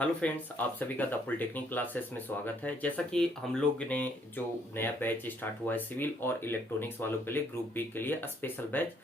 Hello friends, आप सभी का द पॉलिटेक्निक क्लासेस में स्वागत है। जैसा कि हम लोग ने जो नया बैच स्टार्ट हुआ है सिविल और इलेक्ट्रॉनिक्स वालों के लिए, ग्रुप बी के लिए स्पेशल बैच।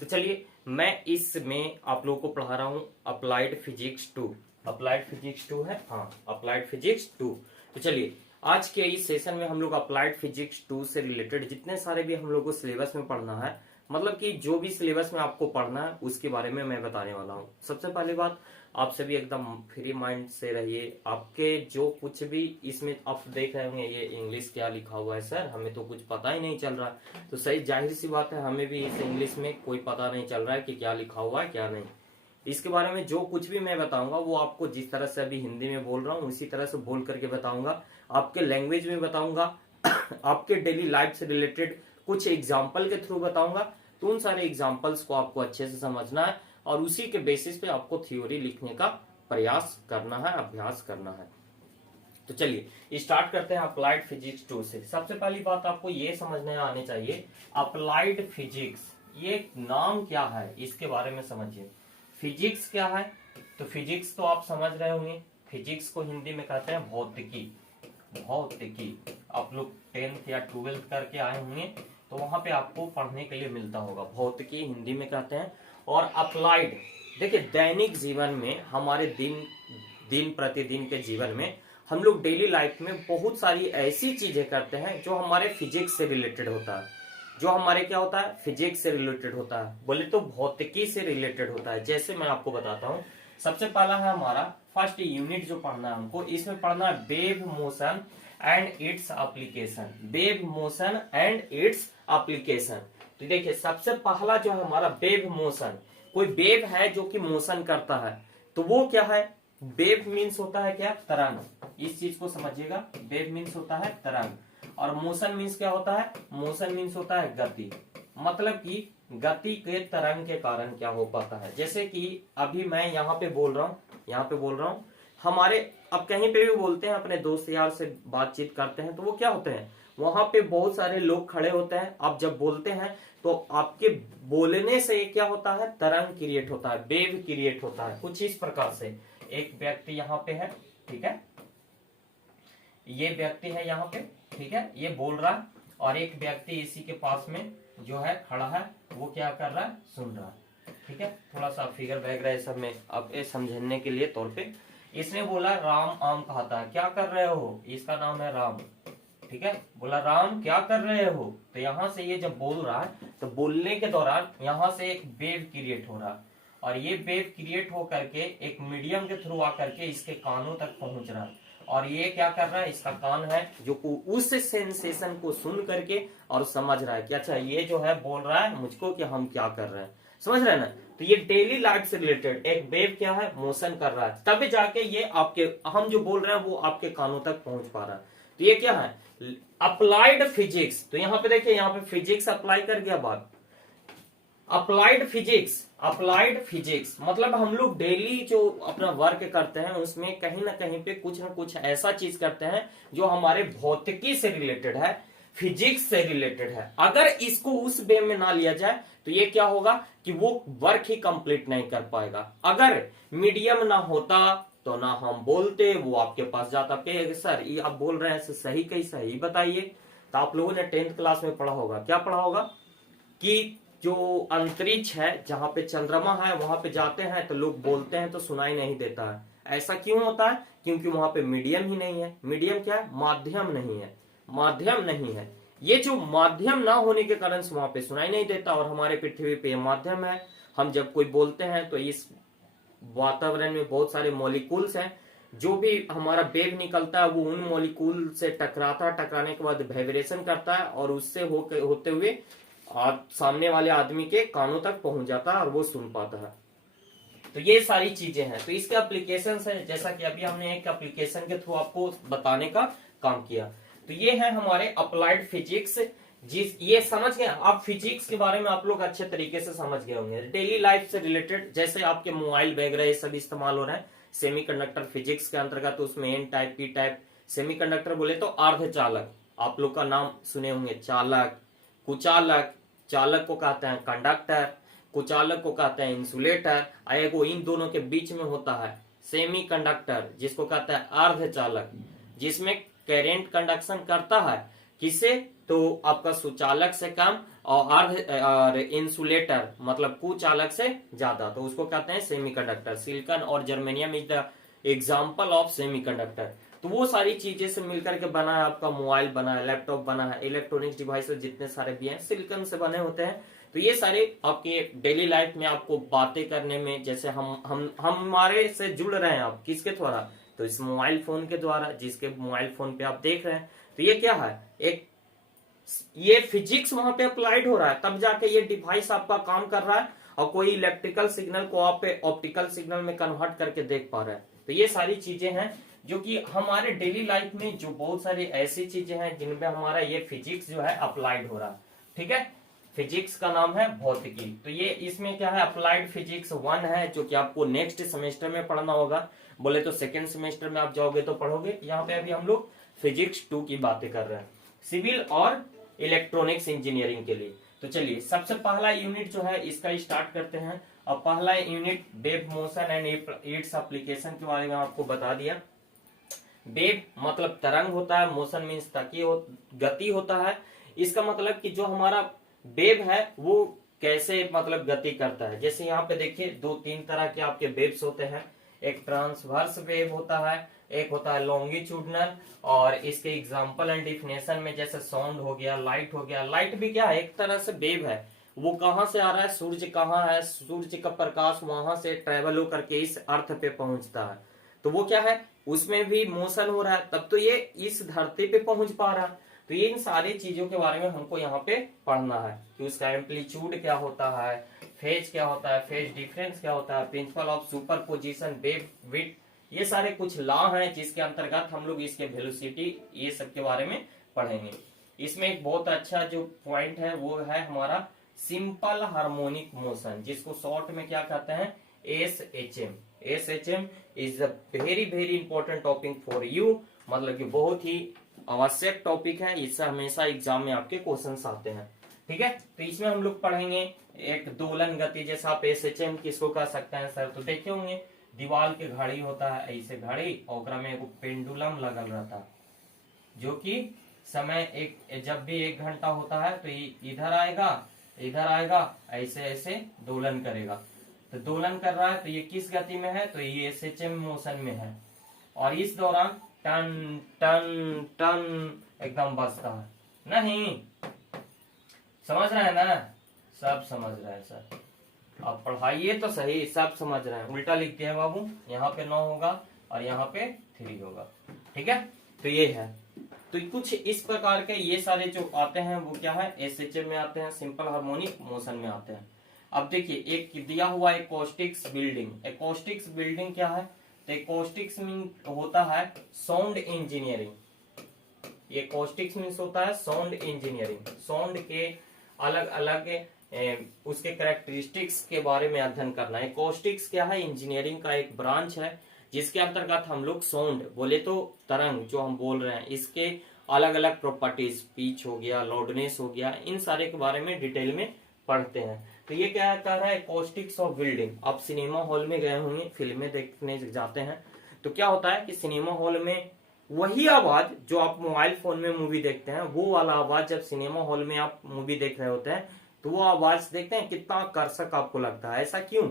तो चलिए, मैं इसमें आप लोगों को पढ़ा रहा हूँ अप्लाइड फिजिक्स 2। अप्लाइड फिजिक्स 2 है, हाँ, अप्लाइड फिजिक्स 2। तो चलिए, आज के इस सेशन में हम लोग अप्लाइड फिजिक्स 2 से रिलेटेड जितने सारे भी हम लोग को सिलेबस में पढ़ना है, मतलब कि जो भी सिलेबस में आपको पढ़ना है उसके बारे में मैं बताने वाला हूँ। सबसे पहली बात, आप सभी एकदम फ्री माइंड से रहिए। आपके जो कुछ भी इसमें आप देख रहे होंगे, ये इंग्लिश क्या लिखा हुआ है सर, हमें तो कुछ पता ही नहीं चल रहा। तो सही जाहिर सी बात है, हमें भी इस इंग्लिश में कोई पता नहीं चल रहा है कि क्या लिखा हुआ है क्या नहीं। इसके बारे में जो कुछ भी मैं बताऊंगा वो आपको जिस तरह से अभी हिंदी में बोल रहा हूँ उसी तरह से बोल करके बताऊंगा, आपके लैंग्वेज में बताऊंगा, आपके डेली लाइफ से रिलेटेड कुछ एग्जाम्पल के थ्रू बताऊंगा। तो उन सारे एग्जाम्पल्स को आपको अच्छे से समझना है और उसी के बेसिस पे आपको थ्योरी लिखने का प्रयास करना है, अभ्यास करना है। तो चलिए स्टार्ट करते हैं अप्लाइड फिजिक्स 2 से। सबसे पहली बात आपको ये समझने आने चाहिए, अप्लाइड फिजिक्स ये नाम क्या है, इसके बारे में समझिए। फिजिक्स क्या है? तो फिजिक्स तो आप समझ रहे होंगे, फिजिक्स को हिंदी में कहते हैं भौतिकी। भौतिकी आप लोग 10th या 12th करके आए होंगे तो वहां पे आपको पढ़ने के लिए मिलता होगा, भौतिकी हिंदी में कहते हैं। और अप्लाइड, देखिए दैनिक जीवन में, हमारे दिन प्रतिदिन के जीवन में हम लोग डेली लाइफ में बहुत सारी ऐसी चीजें करते हैं जो हमारे फिजिक्स से रिलेटेड होता है। जो हमारे क्या होता है, फिजिक्स से रिलेटेड होता है, बोले तो भौतिकी से रिलेटेड होता है। जैसे मैं आपको बताता हूँ, सबसे पहला है हमारा फर्स्ट यूनिट जो पढ़ना है हमको, इसमें पढ़ना है wave motion and its application. Wave motion and its application. तो देखिए, सबसे पहला जो है हमारा वेव मोशन। कोई वेव है जो कि मोशन करता है, तो वो क्या है? वेव मीन्स होता है क्या? तरंग। इस चीज को समझिएगा, वेव मीन्स होता है तरंग और मोशन मीन्स क्या होता है? मोशन मीन्स होता है गति। मतलब कि गति के तरंग के कारण क्या हो पाता है, जैसे कि अभी मैं यहाँ पे बोल रहा हूँ, हमारे अब कहीं पे भी बोलते हैं, अपने दोस्त यार से बातचीत करते हैं तो वो क्या होते हैं, वहां पे बहुत सारे लोग खड़े होते हैं। आप जब बोलते हैं तो आपके बोलने से क्या होता है? तरंग क्रिएट होता है, वेव क्रिएट होता है कुछ इस प्रकार से। एक व्यक्ति यहाँ पे है, ठीक है, ये व्यक्ति है यहाँ पे, ठीक है, ये बोल रहा है और एक व्यक्ति इसी के पास में जो है खड़ा है, वो क्या कर रहा है? सुन रहा है। ठीक है, थोड़ा सा फिगर वगैरह सब में अब ये समझने के लिए तौर पे, इसने बोला राम आम खाता है, क्या कर रहे हो? इसका नाम है राम, ठीक है, बोला राम क्या कर रहे हो। तो यहाँ से ये जब बोल रहा है तो बोलने के दौरान यहाँ से एक वेव क्रिएट हो रहा है और ये वेव क्रिएट हो करके एक मीडियम के थ्रू आकर के इसके कानों तक पहुंच रहा है और ये क्या कर रहा है? इसका कान है जो उस सेंसेशन को सुन करके और समझ रहा है कि अच्छा ये जो है बोल रहा है मुझको कि हम क्या कर रहे हैं, समझ रहे हैं ना। तो ये डेली लाइफ से रिलेटेड एक वेव क्या है? मोशन कर रहा है, तब जाके ये आपके, हम जो बोल रहे हैं वो आपके कानों तक पहुंच पा रहा है। तो ये क्या है? Applied physics. तो यहाँ पे देखिए, यहाँ पे फिजिक्स अप्लाई कर गया बात, अप्लाइड फिजिक्स मतलब हम लोग डेली जो अपना वर्क करते हैं उसमें कहीं ना कहीं पे कुछ ना कुछ ऐसा चीज करते हैं जो हमारे भौतिकी से रिलेटेड है, फिजिक्स से रिलेटेड है। अगर इसको उस वे में ना लिया जाए तो ये क्या होगा कि वो वर्क ही कंप्लीट नहीं कर पाएगा। अगर मीडियम ना होता तो ना हम बोलते, वो आपके पास जाता पे सर ये आप बोल रहे हैं सही कहीं सही बताइए। तो आप लोगों ने 10th क्लास में पढ़ा होगा, क्या पढ़ा होगा कि जो अंतरिक्ष है, जहां पे चंद्रमा है, वहां पे जाते हैं तो लोग बोलते हैं तो सुनाई नहीं देता है। ऐसा क्यों होता है? क्योंकि वहां पे मीडियम ही नहीं है। मीडियम क्या है? माध्यम नहीं है, माध्यम नहीं है। ये जो माध्यम ना होने के कारण से वहां पे सुनाई नहीं देता और हमारे पृथ्वी पे माध्यम है। हम जब कोई बोलते हैं तो इस वातावरण में बहुत सारे मॉलिक्यूल्स हैं, जो भी हमारा वेव निकलता है वो उन मॉलिक्यूल से टकराता है, टकराने के बाद वाइब्रेशन करता है और उससे होते हुए सामने वाले आदमी के कानों तक पहुंच जाता है और वो सुन पाता है। तो ये सारी चीजें हैं। तो इसके एप्लीकेशन है, जैसा कि अभी हमने एक एप्लीकेशन के थ्रू आपको बताने का काम किया। तो ये है हमारे अप्लाइड फिजिक्स। ये समझ गए आप? फिजिक्स के बारे में आप लोग अच्छे तरीके से समझ गए होंगे। डेली लाइफ से रिलेटेड, जैसे आपके मोबाइल वगैरह ये सब इस्तेमाल हो रहा है सेमीकंडक्टर फिजिक्स के अंतर्गत, तो उसमें N type P type. Semiconductor बोले तो अर्धचालक, आप लोग का नाम सुने होंगे, चालक, कुचालक। चालक को कहते हैं कंडक्टर, कुचालक को कहते हैं इंसुलेटर। एगो इन दोनों के बीच में होता है सेमीकंडक्टर जिसको कहता है अर्धचालक, जिसमें करंट कंडक्शन करता है किससे, तो आपका सुचालक से कम और इंसुलेटर मतलब कुचालक से ज्यादा, तो उसको कहते हैं सेमीकंडक्टर। सिलिकॉन और germanium is the example of semiconductor. तो वो सारी चीजें से मिलकर के बना है आपका मोबाइल, बना है लैपटॉप, बना है इलेक्ट्रॉनिक्स डिवाइसेस जितने सारे भी हैं सिलिकॉन से बने होते हैं। तो ये सारे आपके डेली लाइफ में आपको बातें करने में, जैसे हम हमारे से जुड़ रहे हैं आप किसके द्वारा, तो इस मोबाइल फोन के द्वारा, जिसके मोबाइल फोन पे आप देख रहे हैं। तो ये क्या है, एक ये फिजिक्स वहां पे अप्लाइड हो रहा है, तब जाके ये डिवाइस आपका काम कर रहा है और कोई इलेक्ट्रिकल सिग्नल को आप ऑप्टिकल सिग्नल में कन्वर्ट करके देख पा रहा है। तो ये सारी चीजें हैं जो कि हमारे डेली लाइफ में जो बहुत सारी ऐसी चीजें हैं जिनमें हमारा ये फिजिक्स जो है अप्लाइड हो रहा है। ठीक है, फिजिक्स का नाम है भौतिकी। तो ये इसमें क्या है, अप्लाइड फिजिक्स 1 है जो कि आपको नेक्स्ट सेमेस्टर में पढ़ना होगा। बोले तो सेकेंड सेमेस्टर में आप जाओगे तो पढ़ोगे। यहाँ पे अभी हम लोग फिजिक्स 2 की बातें कर रहे हैं सिविल और इलेक्ट्रॉनिक्स इंजीनियरिंग के लिए। तो चलिए सबसे पहला यूनिट जो है इसका स्टार्ट करते हैं। और पहला unit wave motion and its application के बारे में आपको बता दिया। वेव मतलब तरंग होता है, मोशन मीन्स गति होता है। इसका मतलब कि जो हमारा वेव है वो कैसे मतलब गति करता है। जैसे यहाँ पे देखिए 2-3 तरह के आपके वेव्स होते हैं। एक ट्रांसवर्स वेव होता है, एक होता है लॉन्गिट्यूडनल। और इसके एग्जांपल एंड डिफिनेशन में जैसे साउंड हो गया, लाइट हो गया। लाइट भी क्या है, एक तरह से वेव है। वो कहाँ से आ रहा है, सूर्य कहाँ है, सूर्य का प्रकाश वहां से ट्रेवल होकर के इस अर्थ पे पहुंचता है। तो वो क्या है, उसमें भी मोशन हो रहा है, तब तो ये इस धरती पे पहुंच पा रहा है। तो ये इन सारी चीजों के बारे में हमको यहाँ पे पढ़ना है कि उसका एम्पलीट्यूड क्या होता है, फेज क्या होता है, फेज डिफरेंस क्या होता है, principle of superposition, wave width, ये सारे कुछ लॉ हैं जिसके अंतर्गत हम लोग इसके वेलोसिटी ये सब के बारे में पढ़ेंगे। इसमें एक बहुत अच्छा जो पॉइंट है वो है हमारा सिंपल हार्मोनिक मोशन, जिसको शॉर्ट में क्या कहते हैं, SHM। SHM is a very very important topic for you, मतलब कि बहुत ही आवश्यक टॉपिक है। इससे हमेशा एग्जाम में आपके क्वेश्चंस आते हैं। ठीक है, तो इसमें हम लोग पढ़ेंगे एक दोलन गति। जैसा आप SHM किसको कह सकते हैं सर, तो देखे होंगे दीवार के घड़ी होता है ऐसे घड़ी, और में एक पेंडुलम लगल रहता है जो कि समय एक जब भी 1 घंटा होता है तो इधर आएगा ऐसे ऐसे दोलन करेगा। तो दोलन कर रहा है तो ये किस गति में है, तो ये SHM मोशन में है। और इस दौरान टन टन टन एकदम बजता है। नहीं समझ रहे हैं ना, सब समझ रहे हैं सर, आप पढ़ाइए तो सही, सब समझ रहे हैं। उल्टा लिख दिया है बाबू, यहाँ पे 9 होगा और यहाँ पे 3 होगा। ठीक है, तो ये है। तो कुछ इस प्रकार के ये सारे जो आते हैं वो क्या है, SHM में आते हैं, सिंपल हार्मोनिक मोशन में आते हैं। अब देखिए एक दिया हुआ एकॉस्टिक्स बिल्डिंग। एकॉस्टिक्स बिल्डिंग क्या है, तो एकॉस्टिक्स मीन होता है साउंड इंजीनियरिंग। ये एकॉस्टिक्स मीन्स होता है साउंड इंजीनियरिंग, साउंड के अलग अलग उसके कैरेक्टरिस्टिक्स के बारे में अध्ययन करना है। एकॉस्टिक्स क्या है, इंजीनियरिंग का एक ब्रांच है जिसके अंतर्गत हम लोग साउंड बोले तो तरंग जो हम बोल रहे हैं इसके अलग अलग प्रॉपर्टीज, पिच हो गया, लाउडनेस हो गया, इन सारे के बारे में डिटेल में पढ़ते हैं। तो ये क्या कर रहा है, एकॉस्टिक्स ऑफ बिल्डिंग। आप सिनेमा हॉल में गए होंगे, फिल्में देखने जाते हैं, तो क्या होता है कि सिनेमा हॉल में वही आवाज जो आप मोबाइल फोन में मूवी देखते हैं, वो वाला आवाज जब सिनेमा हॉल में आप मूवी देख रहे होते हैं तो वो आवाज देखते हैं कितना आकर्षक आपको लगता है। ऐसा क्यों,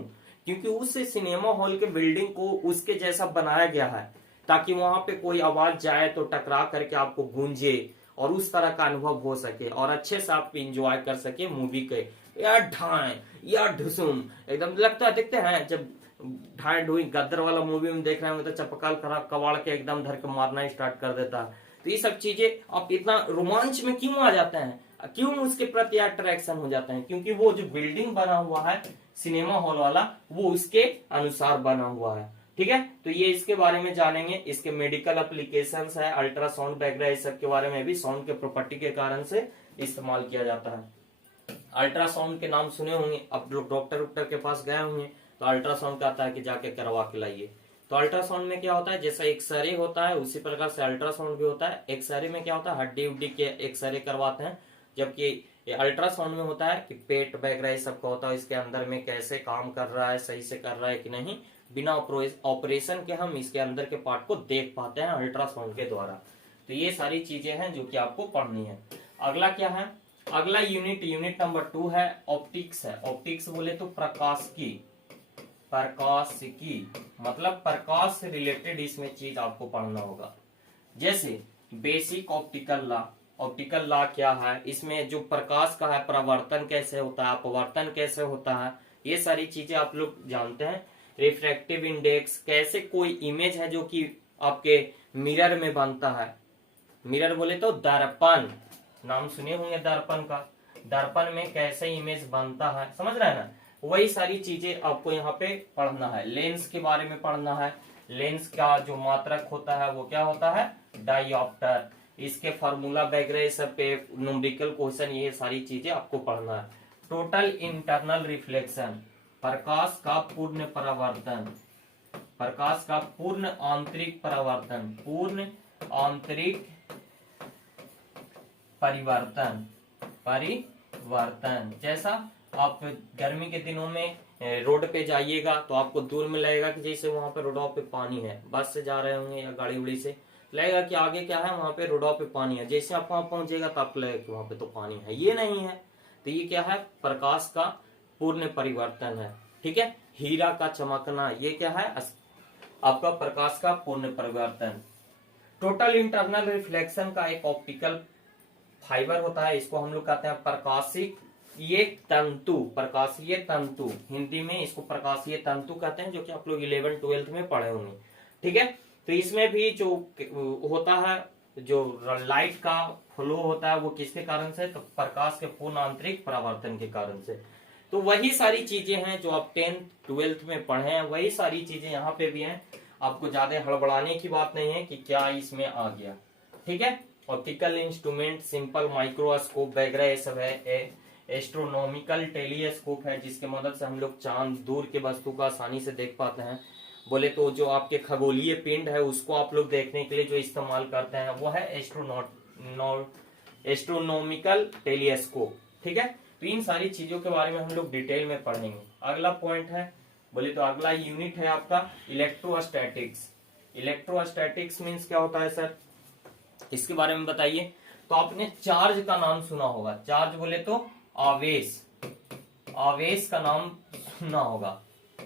क्योंकि उस सिनेमा हॉल के बिल्डिंग को उसके जैसा बनाया गया है ताकि वहां पे कोई आवाज जाए तो टकरा करके आपको गूंजे और उस तरह का अनुभव हो सके और अच्छे से आप इंजॉय कर सके मूवी के। या ढाई या ढुसुम एकदम लगता है, देखते हैं जब ढाई ढुई गदर वाला मूवी में देख रहे हैं तो चपकाल खराब कबाड़ के एकदम धर के मारना स्टार्ट कर देता है। तो ये सब चीजें आप इतना रोमांच में क्यों आ जाते हैं, क्यों उसके प्रति अट्रैक्शन हो जाते हैं, क्योंकि वो जो बिल्डिंग बना हुआ है सिनेमा हॉल वाला वो उसके अनुसार बना हुआ है। ठीक है, तो ये इसके बारे में जानेंगे। इसके मेडिकल एप्लीकेशंस है, अल्ट्रासाउंड वगैरह इस सब के बारे में भी साउंड के प्रॉपर्टी के कारण से इस्तेमाल किया जाता है। अल्ट्रासाउंड के नाम सुने होंगे, अब लोग डॉक्टर के पास गए होंगे तो अल्ट्रासाउंड कहता है कि जाके करवा के लाइए। तो अल्ट्रासाउंड में क्या होता है, जैसा एक्सरे होता है उसी प्रकार से अल्ट्रासाउंड भी होता है। एक्सरे में क्या होता है, हड्डी उड्डी के एक्सरे करवाते हैं, जबकि ये अल्ट्रासाउंड में होता है कि पेट वगैरह सब का होता है, इसके अंदर में कैसे काम कर रहा है, सही से कर रहा है कि नहीं, बिना ऑपरेशन के हम इसके अंदर के पार्ट को देख पाते हैं अल्ट्रासाउंड के द्वारा। तो ये सारी चीजें हैं जो कि आपको पढ़नी है। अगला क्या है, अगला यूनिट नंबर 2 है ऑप्टिक्स है। ऑप्टिक्स बोले तो प्रकाशिकी, प्रकाशिकी मतलब प्रकाश से रिलेटेड इसमें चीज आपको पढ़ना होगा। जैसे basic optical law, optical law क्या है, इसमें जो प्रकाश का है परावर्तन कैसे होता है, अपवर्तन कैसे होता है, ये सारी चीजें आप लोग जानते हैं। रिफ्रैक्टिव इंडेक्स, कैसे कोई इमेज है जो कि आपके मिरर में बनता है, मिरर बोले तो दर्पण, नाम सुने होंगे दर्पण का, दर्पण में कैसे इमेज बनता है, समझ रहे हैं ना, वही सारी चीजें आपको यहाँ पे पढ़ना है। लेंस के बारे में पढ़ना है, लेंस का जो मात्रक होता है वो क्या होता है, डायोप्टर, इसके फार्मूला वगैरह सब पे न्यूमेरिकल क्वेश्चन, ये सारी चीजें आपको पढ़ना है। टोटल इंटरनल रिफ्लेक्शन, प्रकाश का पूर्ण परावर्तन, प्रकाश का पूर्ण आंतरिक परावर्तन, पूर्ण आंतरिक परिवर्तन, परिवर्तन। जैसा आप गर्मी के दिनों में रोड पे जाइएगा तो आपको दूर में लगेगा कि जैसे वहां पे रोडों पे पानी है, बस से जा रहे होंगे या गाड़ी उड़ी से, लगेगा कि आगे क्या है, वहां पे रोडों पे पानी है, जैसे आप वहां पहुंचेगा तो आपको लगेगा कि वहां पे तो पानी है, ये नहीं है। तो ये क्या है, प्रकाश का पूर्ण परिवर्तन है। ठीक है, हीरा का चमकना, ये क्या है, आपका प्रकाश का पूर्ण परिवर्तन। टोटल इंटरनल रिफ्लेक्शन का एक ऑप्टिकल फाइबर होता है, इसको हम लोग कहते हैं प्रकाशिक ये तंतु, प्रकाशीय तंतु, हिंदी में इसको प्रकाशीय तंतु कहते हैं, जो कि आप लोग 11th-12th में पढ़े होंगे। ठीक है, तो इसमें भी जो होता है, जो लाइट का फ्लो होता है वो किसके कारण से, तो प्रकाश के पूर्ण आंतरिक परावर्तन के कारण से। तो वही सारी चीजें हैं जो आप 10th-12th में पढ़े हैं, वही सारी चीजें यहाँ पे भी हैं। आपको ज्यादा हड़बड़ाने की बात नहीं है कि क्या इसमें आ गया। ठीक है, ऑप्टिकल इंस्ट्रूमेंट, सिंपल माइक्रोस्कोप वगैरह ये सब है। एस्ट्रोनॉमिकल टेलीस्कोप है, जिसके मदद से हम लोग चांद, दूर के वस्तु का आसानी से देख पाते हैं। बोले तो जो आपके खगोलीय पिंड है उसको आप लोग देखने के लिए जो इस्तेमाल करते हैं वो है एस्ट्रोनॉमिकल टेलीस्कोप। ठीक है, तो इन सारी चीजों के बारे में हम लोग डिटेल में पढ़ेंगे। अगला पॉइंट है, बोले तो अगला यूनिट है आपका इलेक्ट्रोस्टैटिक्स। इलेक्ट्रोस्टैटिक्स मीन्स क्या होता है सर, इसके बारे में बताइए। तो आपने चार्ज का नाम सुना होगा, चार्ज बोले तो आवेश, आवेश का नाम सुना होगा।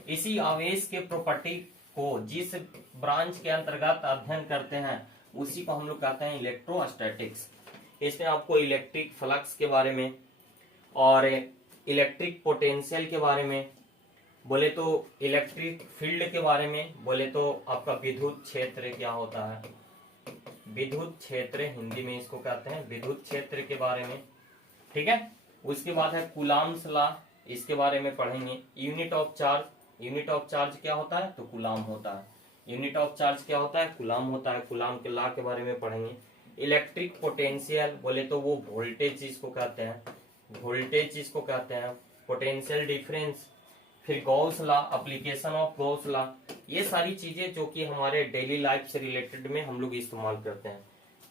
इसी आवेश के प्रॉपर्टी को जिस ब्रांच के अंतर्गत अध्ययन करते हैं उसी को हम लोग कहते हैं इलेक्ट्रोस्टैटिक्स। इसमें आपको इलेक्ट्रिक फ्लक्स के बारे में और इलेक्ट्रिक पोटेंशियल के बारे में, बोले तो इलेक्ट्रिक फील्ड के बारे में, बोले तो आपका विद्युत क्षेत्र क्या होता है, विद्युत क्षेत्र हिंदी में इसको कहते हैं, विद्युत क्षेत्र के बारे में। ठीक है, उसके बाद है कूलाम्स लॉ, इसके बारे में पढ़ेंगे। Unit of charge, unit of charge क्या होता है, तो कूलाम होता है। यूनिट ऑफ चार्ज क्या होता है, कूलाम होता है। कूलाम के लॉ के बारे में पढ़ेंगे। इलेक्ट्रिक पोटेंशियल, बोले तो वो वोल्टेज जिसको कहते हैं, वोल्टेज जिसको कहते हैं, पोटेंशियल डिफरेंस। फिर Gauss law, application of Gauss law, ये सारी चीजें जो कि हमारे डेली लाइफ से रिलेटेड में हम लोग इस्तेमाल करते हैं।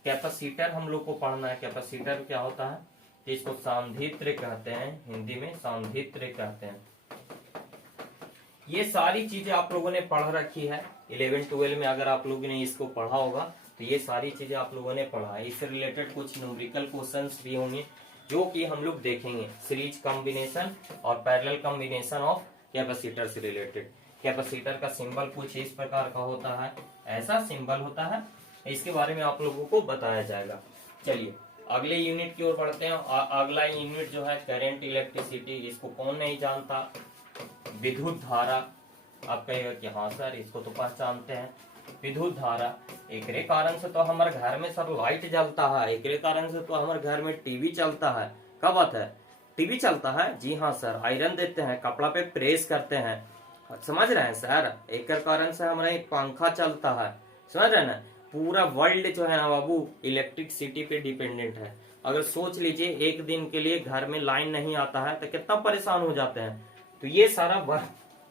कैपेसिटर हम लोग को पढ़ना है, कैपेसिटर क्या होता है, इसको सांधित्र कहते हैं, हिंदी में सांधित्र कहते हैं। ये सारी चीजें आप लोगों ने पढ़ रखी है 11th-12th में, अगर आप लोगों ने इसको पढ़ा होगा तो ये सारी चीजें आप लोगों ने पढ़ा है। इससे रिलेटेड कुछ न्यूमेरिकल क्वेश्चंस भी होंगे जो कि हम लोग देखेंगे, सीरीज कॉम्बिनेशन और पैरेलल कॉम्बिनेशन ऑफ कैपेसिटर से रिलेटेड। कैपेसिटर का सिंबल कुछ इस प्रकार का होता है, ऐसा सिंबल होता है, इसके बारे में आप लोगों को बताया जाएगा। चलिए अगले यूनिट की ओर बढ़ते हैं। अगला यूनिट जो है करंट इलेक्ट्रिसिटी, इसको कौन नहीं जानता, विद्युत धारा। आप कहेगा कि हाँ सर इसको तो पहचानते हैं, विद्युत धारा। एक कारण से तो हमारे घर में सर लाइट जलता है, एक कारण से तो हमारे घर में टीवी चलता है। क्या बात है, टीवी चलता है, जी हाँ सर, आयरन देते हैं, कपड़ा पे प्रेस करते हैं, समझ रहे हैं सर। एक कारण से हमारे पंखा चलता है, समझ रहे हैं ना। पूरा वर्ल्ड जो है ना बाबू इलेक्ट्रिसिटी पे डिपेंडेंट है। अगर सोच लीजिए एक दिन के लिए घर में लाइन नहीं आता है तो कितना परेशान हो जाते हैं। तो ये सारा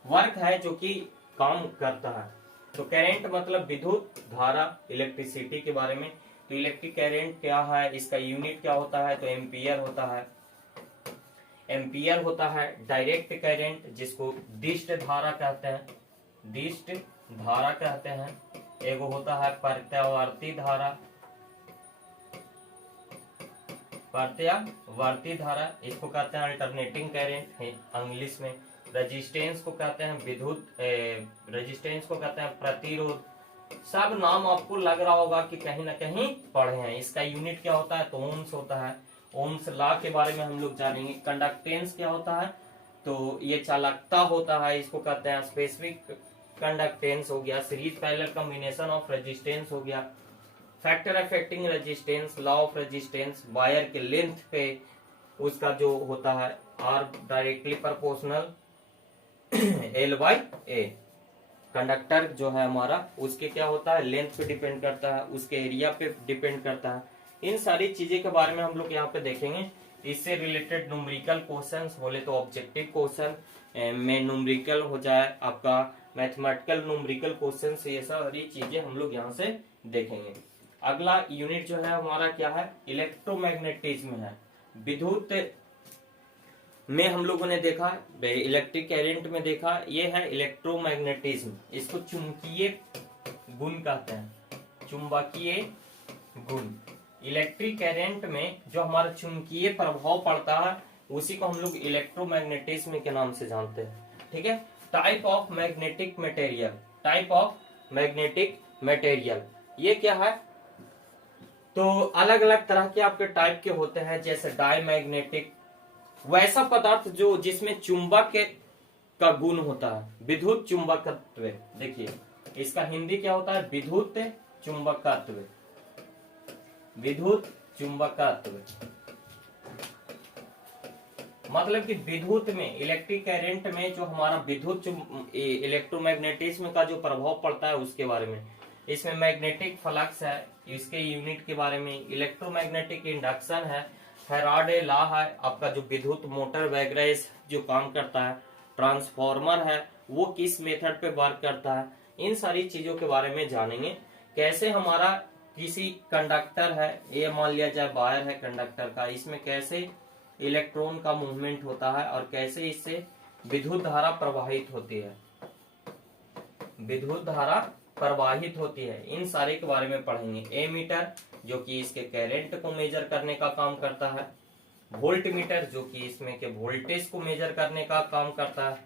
वर्क है जो कि काम करता है। तो करंट मतलब विद्युत धारा, इलेक्ट्रिसिटी के बारे में। तो इलेक्ट्रिक करंट क्या है, इसका यूनिट क्या होता है, तो एम्पियर होता है। एम्पियर होता है डायरेक्ट करंट, जिसको दिष्ट धारा कहते हैं, दिष्ट धारा कहते हैं। एगो होता है प्रत्यावर्ती धारा, प्रत्यावर्ती धारा इसको कहते हैं अल्टरनेटिंग करंट इंग्लिश में। रेजिस्टेंस को कहते हैं विद्युत, रेजिस्टेंस को कहते हैं प्रतिरोध। सब नाम आपको लग रहा होगा कि कहीं ना कहीं पढ़े हैं। इसका यूनिट क्या होता है तो ओम्स होता है। ओम्स लॉ के बारे में हम लोग जानेंगे। कंडक्टेंस क्या होता है तो ये चालकता होता है, इसको कहते हैं स्पेसिफिक कंडक्टेंस हो गया। Series parallel combination of resistance हो गया। Factor affecting resistance, law of resistance, wire के लेंथ पे उसका जो होता है R directly proportional L by A. Conductor जो है हमारा उसके क्या होता है लेंथ पे डिपेंड करता है, उसके एरिया पे डिपेंड करता है। इन सारी चीजें के बारे में हम लोग यहाँ पे देखेंगे। इससे रिलेटेड न्यूमेरिकल क्वेश्चंस बोले तो ऑब्जेक्टिव क्वेश्चन में न्यूमेरिकल हो जाए आपका, मैथमेटिकल न्यूमेरिकल क्वेश्चन, ये सारी चीजें हम लोग यहाँ से देखेंगे। अगला यूनिट जो है हमारा क्या है इलेक्ट्रोमैग्नेटिज्म है। विद्युत में हम लोगों ने देखा, इलेक्ट्रिक करंट में देखा, ये है इलेक्ट्रोमैग्नेटिज्म। इसको चुंबकीय गुण कहते हैं, चुंबकीय गुण। इलेक्ट्रिक करंट में जो हमारा चुंबकीय प्रभाव पड़ता है उसी को हम लोग इलेक्ट्रोमैग्नेटिज्म के नाम से जानते हैं। ठीक है। Type of magnetic material, type of magnetic material ये क्या है तो अलग अलग तरह के आपके टाइप के होते हैं। जैसे डायमैग्नेटिक, वैसा पदार्थ जो जिसमें चुंबक का गुण होता है, विद्युत चुंबकत्व। देखिए इसका हिंदी क्या होता है विद्युत चुंबकत्व, विद्युत चुंबकत्व। मतलब कि विद्युत में इलेक्ट्रिक करंट में जो हमारा विद्युत इलेक्ट्रोमैग्नेटिज्म का जो प्रभाव पड़ता है उसके बारे में। इसमें मैग्नेटिक फ्लक्स है, इसके यूनिट के बारे में। इलेक्ट्रोमैग्नेटिक इंडक्शन है, फैराडे लॉ है आपका जो विद्युत मोटर वगैरह जो काम करता है। ट्रांसफॉर्मर है वो किस मेथड पे वर्क करता है। इन सारी चीजों के बारे में जानेंगे। कैसे हमारा किसी कंडक्टर है, ये मान लिया जाए वायर है कंडक्टर का, इसमें कैसे इलेक्ट्रॉन का मूवमेंट होता है और कैसे इससे विद्युत धारा प्रवाहित होती है, विद्युत धारा प्रवाहित होती है। इन सारे के बारे में पढ़ेंगे। एमीटर जो कि इसके करंट को मेजर करने का काम करता है। वोल्ट मीटर जो कि इसमें के वोल्टेज को मेजर करने का काम करता है,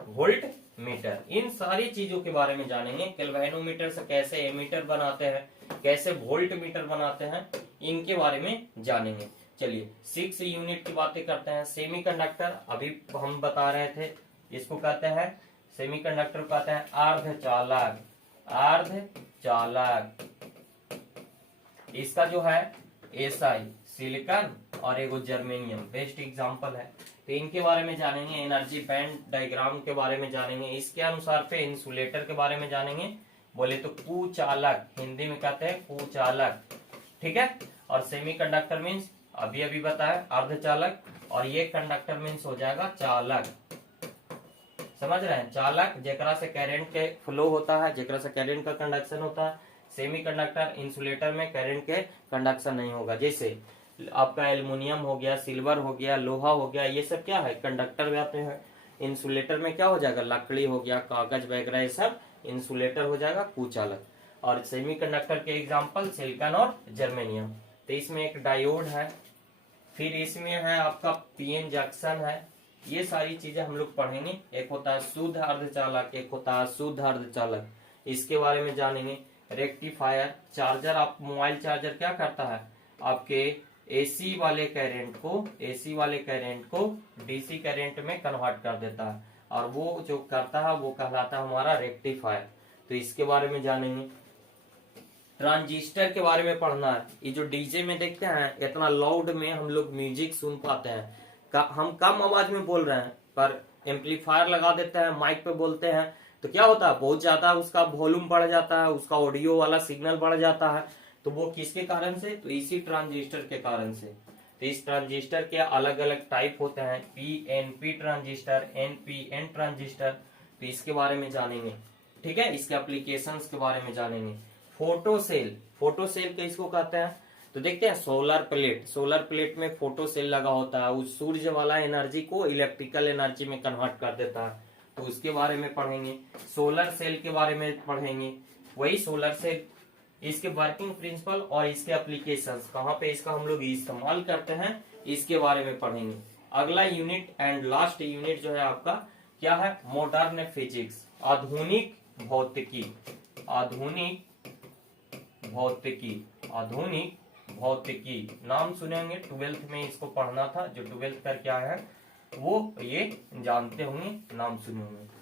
वोल्ट मीटर। इन सारी चीजों के बारे में जानेंगे। कैल्वेनोमीटर से कैसे एमीटर बनाते हैं, कैसे वोल्ट मीटर बनाते हैं, इनके बारे में जानेंगे। चलिए 6 यूनिट की बातें करते हैं। सेमीकंडक्टर अभी हम बता रहे थे, इसको कहते हैं सेमीकंडक्टर कहते हैं अर्धचालक, अर्धचालक। इसका जो है एसआई सिलिकॉन और एगो जर्मेनियम बेस्ट एग्जांपल है। तो इनके बारे में जानेंगे। एनर्जी बैंड डायग्राम के बारे में जानेंगे। इसके अनुसार पे इंसुलेटर के बारे में जानेंगे। बोले तो कुचालक, हिंदी में कहते हैं कुचालक। ठीक है। और सेमीकंडक्टर मीन्स अभी अभी बताया अर्धचालक, और ये कंडक्टर मीन्स हो जाएगा चालक। समझ रहे हैं, चालक जेकरा से करंट के फ्लो होता है, जेकरा से करंट का कंडक्शन होता है। सेमीकंडक्टर इंसुलेटर में करंट के कंडक्शन नहीं होगा। जैसे आपका एल्युमिनियम हो गया, सिल्वर हो गया, लोहा हो गया, ये सब क्या है कंडक्टर में आते हैं। इंसुलेटर में क्या हो जाएगा लकड़ी हो गया, कागज वगैरह, ये सब इंसुलेटर हो जाएगा कुचालक। और सेमीकंडक्टर के एग्जाम्पल सिलिकॉन और जर्मेनियम। तो इसमें एक डायोड है, फिर इसमें है आपका पीएन जंक्शन है। ये सारी चीजें हम लोग पढ़ेंगे। एक होता है शुद्ध अर्धचालक, एक होता है शुद्ध अर्धचालक, इसके बारे में जानेंगे। रेक्टिफायर, चार्जर, आप मोबाइल चार्जर क्या करता है आपके एसी वाले करंट को डीसी करंट में कन्वर्ट कर देता है, और वो जो करता है वो कहलाता है हमारा रेक्टिफायर। तो इसके बारे में जानेंगे। ट्रांजिस्टर के बारे में पढ़ना है। ये जो डीजे में देखते हैं इतना लाउड में हम लोग म्यूजिक सुन पाते हैं, हम कम आवाज में बोल रहे हैं, पर एम्पलीफायर लगा देते हैं, माइक पे बोलते हैं तो क्या होता है बहुत ज्यादा उसका वॉल्यूम बढ़ जाता है, उसका ऑडियो वाला सिग्नल बढ़ जाता है। तो वो किसके कारण से, तो इसी ट्रांजिस्टर के कारण से। तो इस ट्रांजिस्टर के अलग अलग टाइप होते हैं, पीएनपी ट्रांजिस्टर, एनपीएन ट्रांजिस्टर। तो इसके बारे में जानेंगे। ठीक है। इसके एप्लीकेशंस के बारे में जानेंगे। फोटो सेल, फोटो सेल किसको कहते हैं तो देखते हैं सोलर प्लेट, सोलर प्लेट में फोटो सेल लगा होता है, उस सूर्य वाला एनर्जी को इलेक्ट्रिकल एनर्जी में कन्वर्ट कर देता है। तो उसके बारे में पढ़ेंगे, सोलर सेल के बारे में पढ़ेंगे, वही सोलर सेल, इसके वर्किंग प्रिंसिपल और इसके एप्लीकेशंस, कहाँ पे इसका हम लोग इस्तेमाल करते हैं, इसके बारे में पढ़ेंगे। अगला यूनिट एंड लास्ट यूनिट जो है आपका क्या है, मॉडर्न फिजिक्स, आधुनिक भौतिकी, आधुनिक भौतिकी, आधुनिक भौतिकी। नाम सुनेंगे, 12th में इसको पढ़ना था, जो 12th कर क्या है वो ये जानते होंगे, नाम सुने होंगे।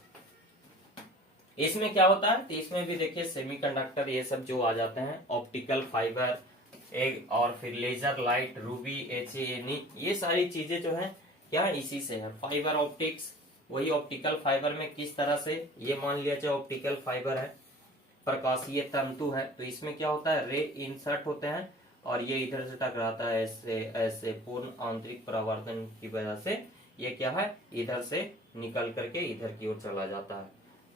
इसमें क्या होता है, तो इसमें भी देखिए सेमीकंडक्टर ये सब जो आ जाते हैं, ऑप्टिकल फाइबर एक, और फिर लेजर लाइट, रूबी, HANE, ये सारी चीजें जो है क्या इसी से है। फाइबर ऑप्टिक्स, वही ऑप्टिकल फाइबर में किस तरह से, ये मान लिया जाए ऑप्टिकल फाइबर है, प्रकाशीय तंतु है, तो इसमें क्या होता है, रे इंसर्ट होते हैं और ये इधर से टकराता है, ऐसे ऐसे पूर्ण आंतरिक परावर्तन की वजह से ये क्या है, इधर से निकल करके इधर की ओर चला जाता है,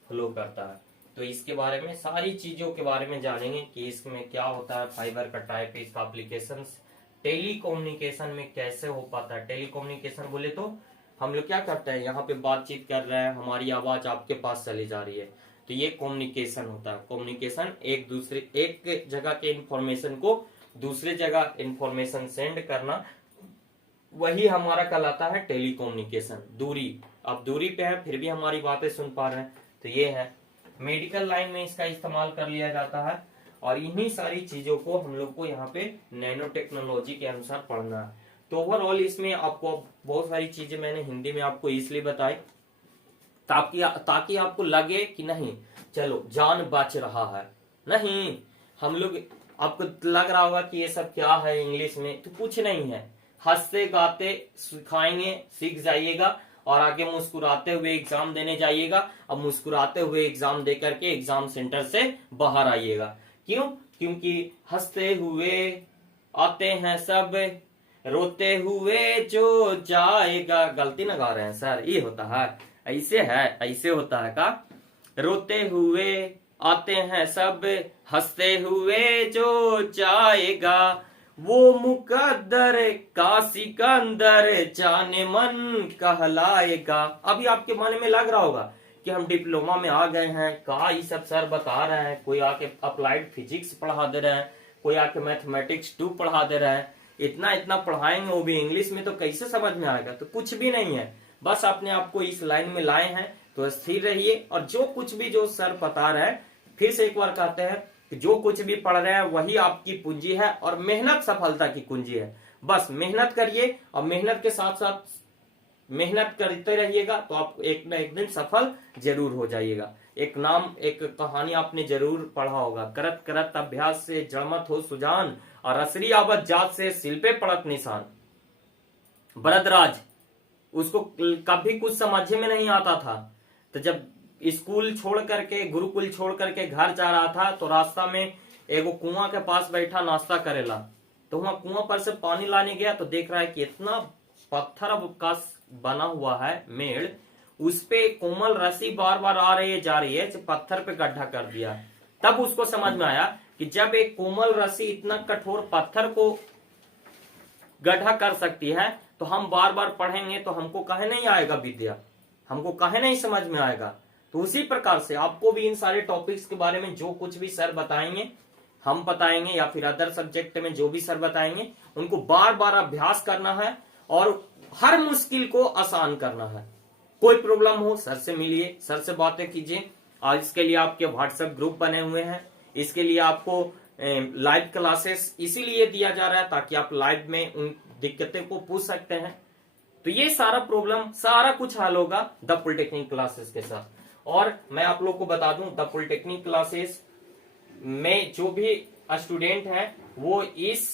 फ्लो करता है। तो इसके बारे में सारी चीजों के बारे में जानेंगे कि इसमें क्या होता है, फाइबर का टाइप, इसका एप्लीकेशंस, टेलीकम्युनिकेशन में कैसे हो पाता है। टेलीकम्युनिकेशन बोले तो हम लोग क्या करते हैं, यहाँ पे बातचीत कर रहे हैं, हमारी आवाज आपके पास चली जा रही है, तो ये कम्युनिकेशन होता है। कम्युनिकेशन एक जगह के इंफॉर्मेशन को दूसरे जगह इंफॉर्मेशन सेंड करना, वही हमारा कहलाता है टेलीकम्युनिकेशन। दूरी, अब दूरी पे है फिर भी हमारी बातें सुन पा रहे हैं, तो ये है। मेडिकल लाइन में इसका इस्तेमाल कर लिया जाता है, और इन्हीं सारी चीजों को हम लोग को यहाँ पे नैनो टेक्नोलॉजी के अनुसार पढ़ना है। तो ओवरऑल इसमें आपको बहुत सारी चीजें मैंने हिंदी में आपको इसलिए बताई ताकि आपको लगे कि नहीं चलो जान बच रहा है, नहीं हम लोग, आपको लग रहा होगा कि ये सब क्या है इंग्लिश में, तो कुछ नहीं है, हंसते गाते सिखाएंगे, सीख जाइएगा और आगे मुस्कुराते हुए एग्जाम देने जाइएगा। अब मुस्कुराते हुए एग्जाम दे करके एग्जाम सेंटर से बाहर आइएगा। क्यों? क्योंकि हंसते हुए आते हैं सब, रोते हुए जो जाएगा। गलती ना गा रहे हैं सर, ये होता है, ऐसे होता है का, रोते हुए आते हैं सब, हंसते हुए जो जाएगा, वो मुकद्दर का सिकंदर जाने मन कहलाएगा। अभी आपके मन में लग रहा होगा कि हम डिप्लोमा में आ गए हैं, का ये सब सर बता रहे हैं, कोई आके अप्लाइड फिजिक्स पढ़ा दे रहे हैं, कोई आके मैथमेटिक्स 2 पढ़ा दे रहे हैं, इतना पढ़ाएंगे वो भी इंग्लिश में, तो कैसे समझ में आएगा। तो कुछ भी नहीं है, बस अपने आप को इस लाइन में लाए हैं तो स्थिर रहिए, और जो कुछ भी जो सर बता रहे हैं, फिर से एक बार कहते हैं कि जो कुछ भी पढ़ रहे हैं वही आपकी पूंजी है, और मेहनत सफलता की कुंजी है। बस मेहनत करिए, और मेहनत के साथ साथ मेहनत करते रहिएगा तो आप एक न एक दिन सफल जरूर हो जाइएगा। एक कहानी आपने जरूर पढ़ा होगा, करत करत अभ्यास से जड़मत हो सुजान, और असरी आवत जात से सिल पे पड़त निशान। भरतराज, उसको कभी कुछ समझ में नहीं आता था, तो जब स्कूल छोड़ करके, गुरुकुल छोड़ करके घर जा रहा था, तो रास्ता में एगो कुआं के पास बैठा नाश्ता करेला, तो वहां कुआं पर से पानी लाने गया तो देख रहा है कि इतना पत्थर का बना हुआ है मेड़, उस पे कोमल रस्सी बार बार आ रही है जा रही है, पत्थर पे गड्ढा कर दिया। तब उसको समझ में आया कि जब एक कोमल रस्सी इतना कठोर पत्थर को गड्ढा कर सकती है, तो हम बार बार पढ़ेंगे तो हमको कहे नहीं आएगा विद्या, हमको कहे नहीं समझ में आएगा। तो उसी प्रकार से आपको भी इन सारे टॉपिक्स के बारे में जो कुछ भी सर बताएंगे, हम बताएंगे, या फिर अदर सब्जेक्ट में जो भी सर बताएंगे, उनको बार बार अभ्यास करना है, और हर मुश्किल को आसान करना है। कोई प्रॉब्लम हो सर से मिलिए, सर से बातें कीजिए। आज इसके लिए आपके व्हाट्सएप ग्रुप बने हुए हैं, इसके लिए आपको लाइव क्लासेस इसीलिए दिया जा रहा है ताकि आप लाइव में उन दिक्कतें को पूछ सकते हैं। तो ये सारा प्रॉब्लम, सारा कुछ हल होगा द पॉलिटेक्निक क्लासेस के साथ। और मैं आप लोग को बता दूं, द पॉलिटेक्निक क्लासेस में जो भी स्टूडेंट हैं वो इस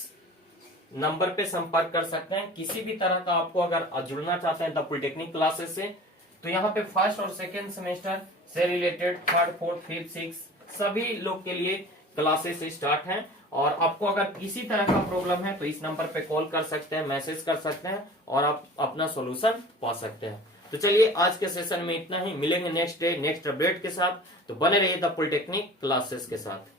नंबर पे संपर्क कर सकते हैं। किसी भी तरह का आपको अगर जुड़ना चाहते हैं द पॉलिटेक्निक क्लासेस से, तो यहाँ पे फर्स्ट और सेकेंड सेमेस्टर से related 3rd 4th 5th 6th सभी लोग के लिए क्लासेस स्टार्ट हैं। और आपको अगर किसी तरह का प्रॉब्लम है तो इस नंबर पे कॉल कर सकते हैं, मैसेज कर सकते हैं, और आप अपना सॉल्यूशन पा सकते हैं। तो चलिए आज के सेशन में इतना ही, मिलेंगे नेक्स्ट डे नेक्स्ट अपडेट के साथ। तो बने रहिए द पॉलिटेक्निक क्लासेस के साथ।